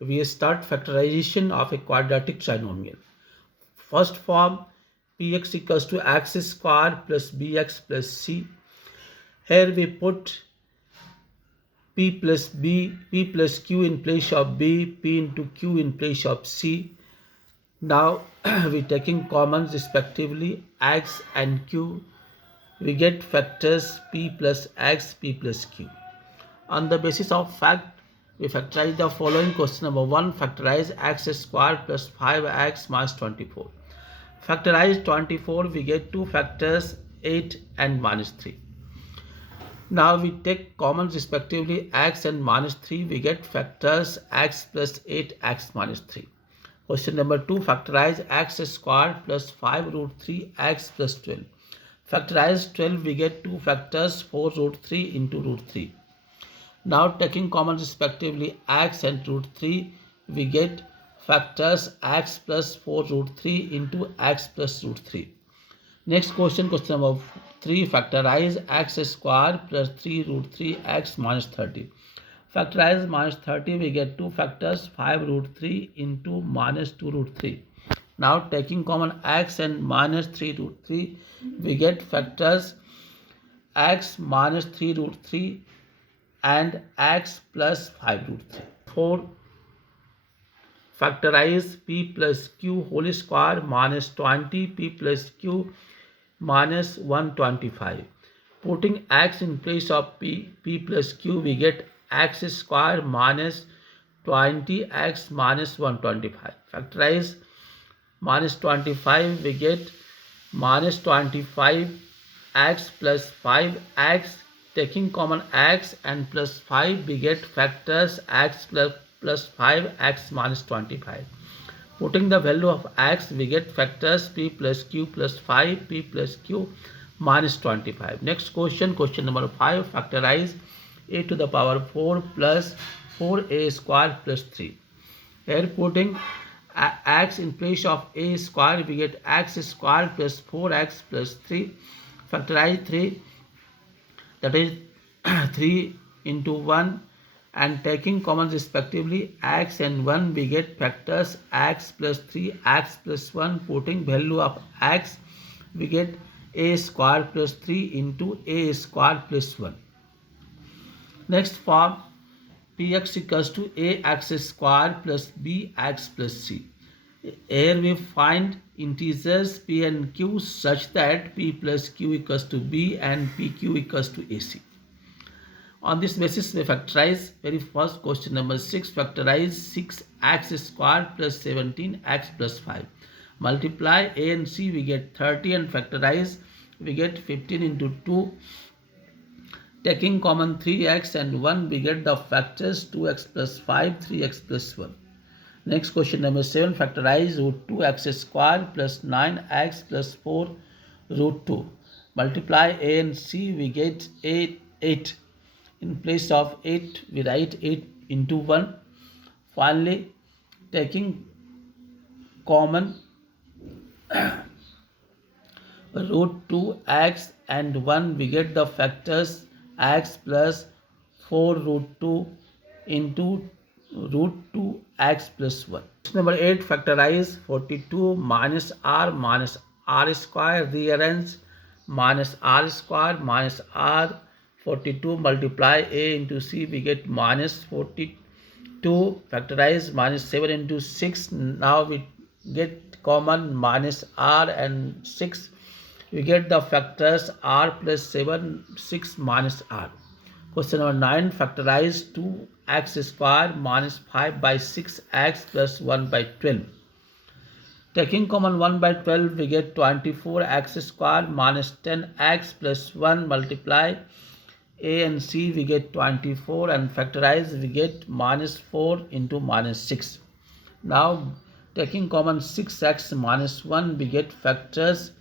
we start factorization of a quadratic trinomial. First form, px equals to x square plus bx plus c. Here we put p plus q in place of b, p into q in place of c. Now we taking commons respectively x and q. We get factors p plus x, p plus q. On the basis of fact, we factorize the following. Question number 1, factorize x square plus 5x minus 24. Factorize 24, we get two factors 8 and minus 3. Now we take commons respectively x and minus 3, we get factors x plus 8, x minus 3. Question number 2, factorize x square plus 5 root 3 x plus 12. Factorize 12, we get two factors 4 root 3 into root 3. Now taking commons respectively x and root 3, we get factors x plus 4 root 3 into x plus root 3. Next question, question number 3, factorize x square plus 3 root 3 x minus 30. Factorize minus 30, we get two factors 5 root 3 into minus 2 root 3. Now taking common x and minus 3 root 3, we get factors x minus 3 root 3 and x plus 5 root 3. 4, factorize p plus q whole square minus 20 p plus q minus 125. Putting x in place of p plus q, we get x square minus 20x minus 125. Factorize minus 25, we get minus 25 x plus 5x. Taking common x and plus 5, we get factors x plus 5 x minus 25. Putting the value of x, we get factors p plus q plus 5 p plus q minus 25. Next question, question number 5, factorize a to the power 4 plus 4a square plus 3. Here putting x in place of a square, we get x square plus 4x plus 3. Factorize 3, that is 3 into 1, and taking commons respectively x and 1, we get factors x plus 3 x plus 1. Putting value of x, we get a square plus 3 into a square plus 1. Next form, px equals to ax square plus bx plus c. Here we find integers p and q such that p plus q equals to b and pq equals to ac. On this basis, we factorize very first question number 6, factorize 6x square plus 17x plus 5. Multiply a and c, we get 30, and factorize, we get 15 into 2. Taking common 3x and 1, we get the factors 2x plus 5, 3x plus 1. Next question number 7, factorize root 2x square plus 9x plus 4 root 2. Multiply a and c, we get 8. In place of 8, we write 8 into 1. Finally, taking common root 2x and 1, we get the factors x plus 4 root 2 into root 2x plus 1. Number 8, factorize 42 minus r square, rearrange minus r square minus r 42. Multiply a into c, we get minus 42. Factorize minus 7 into 6. Now we get common minus r and 6. We get the factors r plus 7, 6 minus r. Question number 9, factorize 2x square minus 5 by 6x plus 1 by 12. Taking common 1 by 12, we get 24x square minus 10x plus 1. Multiply a and c, we get 24, and factorize, we get minus 4 into minus 6. Now taking common 6x minus 1, we get factors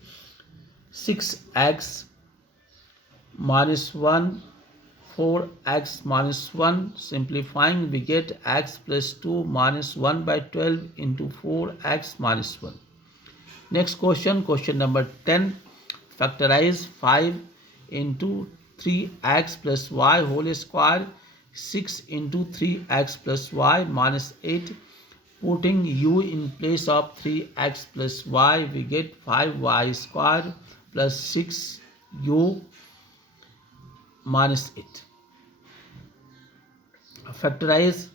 6x minus 1, 4x minus 1. Simplifying, we get x plus 2 minus 1 by 12 into 4x minus 1. Next question, question number 10, factorize 5 into 3x plus y whole square 6 into 3x plus y minus 8. Putting u in place of 3x plus y, we get 5y square plus 6u minus 8. Factorize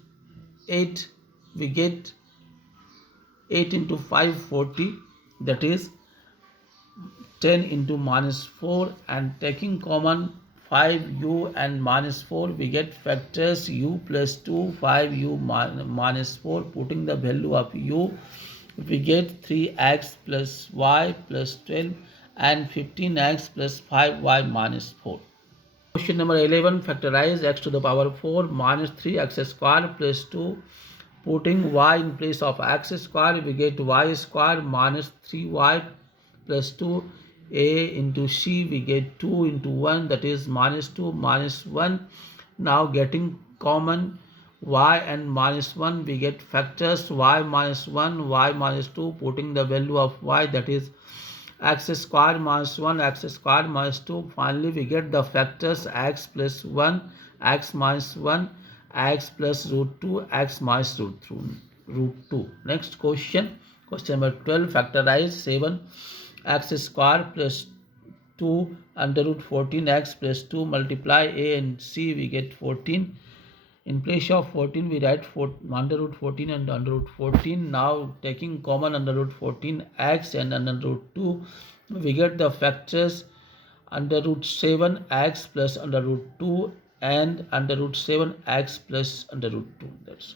8, we get 8 into 5, 40, that is 10 into minus 4, and taking common 5u and minus 4, we get factors u plus 2, 5u minus 4. Putting the value of u, we get 3x plus y plus 12 and 15x plus 5y minus 4. Question number 11. Factorize x to the power 4 minus 3x square plus 2. Putting y in place of x square, we get y square minus 3y plus 2. A into c, we get 2 into 1, that is minus 2 minus 1. Now getting common y and minus 1, we get factors y minus 1, y minus 2. Putting the value of y, that is x square minus 1, x square minus 2. Finally, we get the factors x plus 1, x minus 1, x plus root 2, x minus root 2. Next question. Question number 12. Factorize 7 x square plus 2 under root 14x plus 2. Multiply a and c, we get 14. In place of 14, we write under root 14 and under root 14. Now taking common under root 14 x and under root 2, we get the factors under root 7 x plus under root 2 and under root 7 x plus under root 2. That's